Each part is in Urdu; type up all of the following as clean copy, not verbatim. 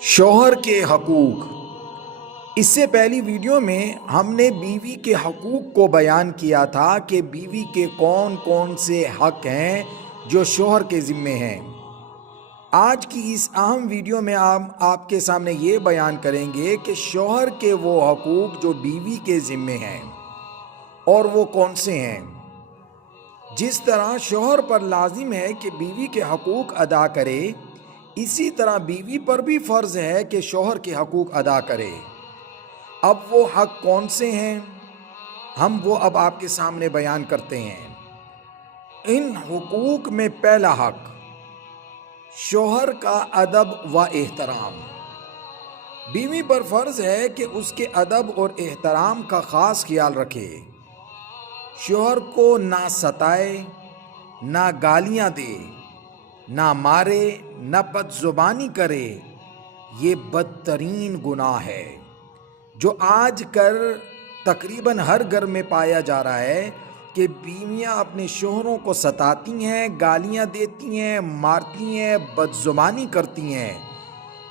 شوہر کے حقوق۔ اس سے پہلی ویڈیو میں ہم نے بیوی کے حقوق کو بیان کیا تھا کہ بیوی کے کون کون سے حق ہیں جو شوہر کے ذمے ہیں۔ آج کی اس اہم ویڈیو میں ہم آپ کے سامنے یہ بیان کریں گے کہ شوہر کے وہ حقوق جو بیوی کے ذمے ہیں اور وہ کون سے ہیں۔ جس طرح شوہر پر لازم ہے کہ بیوی کے حقوق ادا کرے، اسی طرح بیوی پر بھی فرض ہے کہ شوہر کے حقوق ادا کرے۔ اب وہ حق کون سے ہیں، ہم وہ اب آپ کے سامنے بیان کرتے ہیں۔ ان حقوق میں پہلا حق، شوہر کا ادب و احترام۔ بیوی پر فرض ہے کہ اس کے ادب اور احترام کا خاص خیال رکھے۔ شوہر کو نہ ستائے، نہ گالیاں دے، نہ مارے، نہ بد زبانی کرے۔ یہ بدترین گناہ ہے جو آج کل تقریباً ہر گھر میں پایا جا رہا ہے کہ بیویاں اپنے شوہروں کو ستاتی ہیں، گالیاں دیتی ہیں، مارتی ہیں، بد زبانی کرتی ہیں،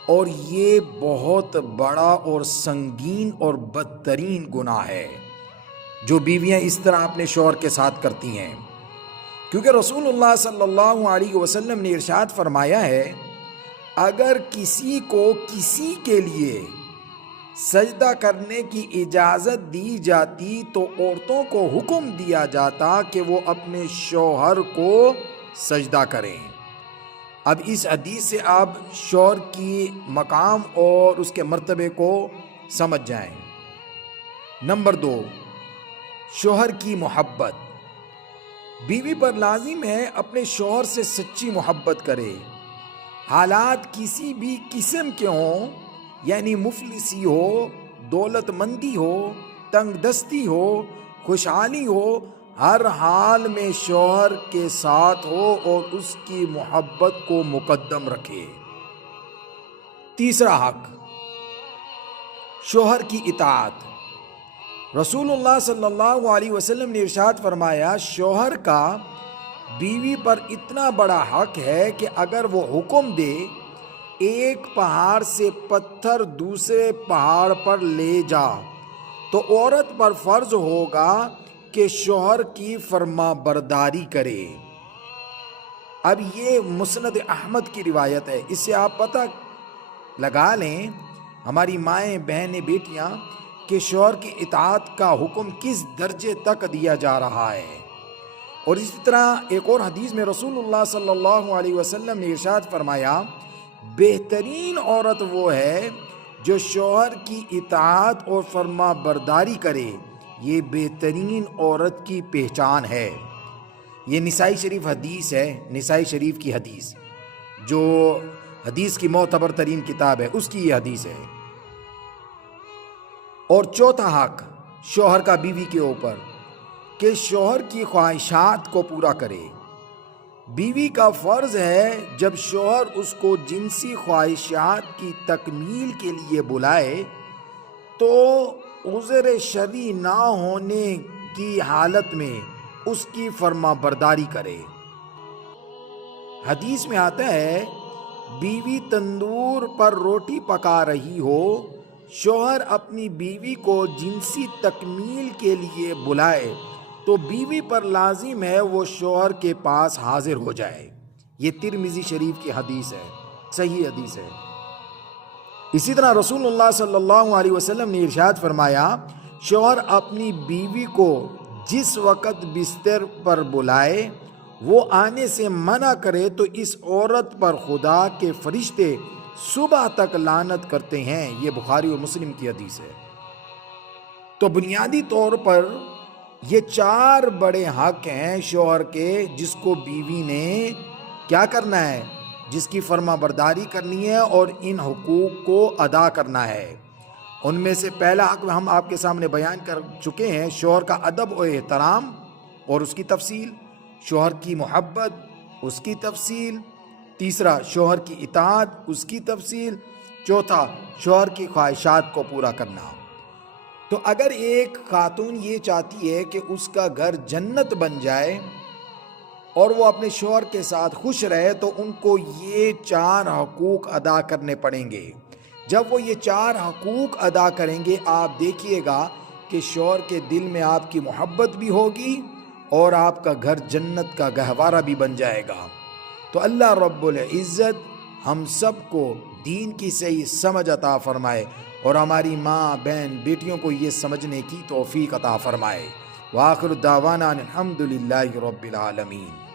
اور یہ بہت بڑا اور سنگین اور بدترین گناہ ہے جو بیویاں اس طرح اپنے شوہر کے ساتھ کرتی ہیں۔ کیونکہ رسول اللہ صلی اللہ علیہ وسلم نے ارشاد فرمایا ہے، اگر کسی کو کسی کے لیے سجدہ کرنے کی اجازت دی جاتی تو عورتوں کو حکم دیا جاتا کہ وہ اپنے شوہر کو سجدہ کریں۔ اب اس حدیث سے آپ شوہر کی مقام اور اس کے مرتبے کو سمجھ جائیں۔ نمبر 2، شوہر کی محبت۔ بیوی پر لازم ہے اپنے شوہر سے سچی محبت کرے، حالات کسی بھی قسم کے ہوں، یعنی مفلسی ہو، دولت مندی ہو، تنگ دستی ہو، خوشحالی ہو، ہر حال میں شوہر کے ساتھ ہو اور اس کی محبت کو مقدم رکھے۔ تیسرا حق، شوہر کی اطاعت۔ رسول اللہ صلی اللہ علیہ وسلم نے ارشاد فرمایا، شوہر کا بیوی پر اتنا بڑا حق ہے کہ اگر وہ حکم دے ایک پہاڑ سے پتھر دوسرے پہاڑ پر لے جا تو عورت پر فرض ہوگا کہ شوہر کی فرما برداری کرے۔ اب یہ مسند احمد کی روایت ہے، اس سے آپ پتہ لگا لیں ہماری مائیں، بہنیں، بیٹیاں کہ شوہر کی اطاعت کا حکم کس درجے تک دیا جا رہا ہے۔ اور اسی طرح ایک اور حدیث میں رسول اللہ صلی اللہ علیہ وسلم نے ارشاد فرمایا، بہترین عورت وہ ہے جو شوہر کی اطاعت اور فرما برداری کرے، یہ بہترین عورت کی پہچان ہے۔ یہ نسائی شریف حدیث ہے، نسائی شریف کی حدیث جو حدیث کی معتبر ترین کتاب ہے، اس کی یہ حدیث ہے۔ اور چوتھا حق، شوہر کا بیوی کے اوپر، کہ شوہر کی خواہشات کو پورا کرے۔ بیوی کا فرض ہے جب شوہر اس کو جنسی خواہشات کی تکمیل کے لیے بلائے تو عذر شرعی نہ ہونے کی حالت میں اس کی فرما برداری کرے۔ حدیث میں آتا ہے، بیوی تندور پر روٹی پکا رہی ہو، شوہر اپنی بیوی کو جنسی تکمیل کے لیے بلائے تو بیوی پر لازم ہے وہ شوہر کے پاس حاضر ہو جائے۔ یہ ترمذی شریف کی حدیث ہے، صحیح حدیث ہے۔ اسی طرح رسول اللہ صلی اللہ علیہ وسلم نے ارشاد فرمایا، شوہر اپنی بیوی کو جس وقت بستر پر بلائے وہ آنے سے منع کرے تو اس عورت پر خدا کے فرشتے صبح تک لعنت کرتے ہیں۔ یہ بخاری اور مسلم کی حدیث ہے۔ تو بنیادی طور پر یہ 4 بڑے حق ہیں شوہر کے، جس کو بیوی نے کیا کرنا ہے، جس کی فرما برداری کرنی ہے اور ان حقوق کو ادا کرنا ہے۔ ان میں سے پہلا حق ہم آپ کے سامنے بیان کر چکے ہیں، شوہر کا ادب و احترام اور اس کی تفصیل، شوہر کی محبت، اس کی تفصیل، تیسرا شوہر کی اطاعت، اس کی تفصیل، چوتھا شوہر کی خواہشات کو پورا کرنا۔ تو اگر ایک خاتون یہ چاہتی ہے کہ اس کا گھر جنت بن جائے اور وہ اپنے شوہر کے ساتھ خوش رہے تو ان کو یہ 4 حقوق ادا کرنے پڑیں گے۔ جب وہ یہ 4 حقوق ادا کریں گے آپ دیکھیے گا کہ شوہر کے دل میں آپ کی محبت بھی ہوگی اور آپ کا گھر جنت کا گہوارہ بھی بن جائے گا۔ تو اللہ رب العزت ہم سب کو دین کی صحیح سمجھ عطا فرمائے اور ہماری ماں بہن بیٹیوں کو یہ سمجھنے کی توفیق عطا فرمائے۔ وآخر دعوانا الحمدللہ رب العالمین۔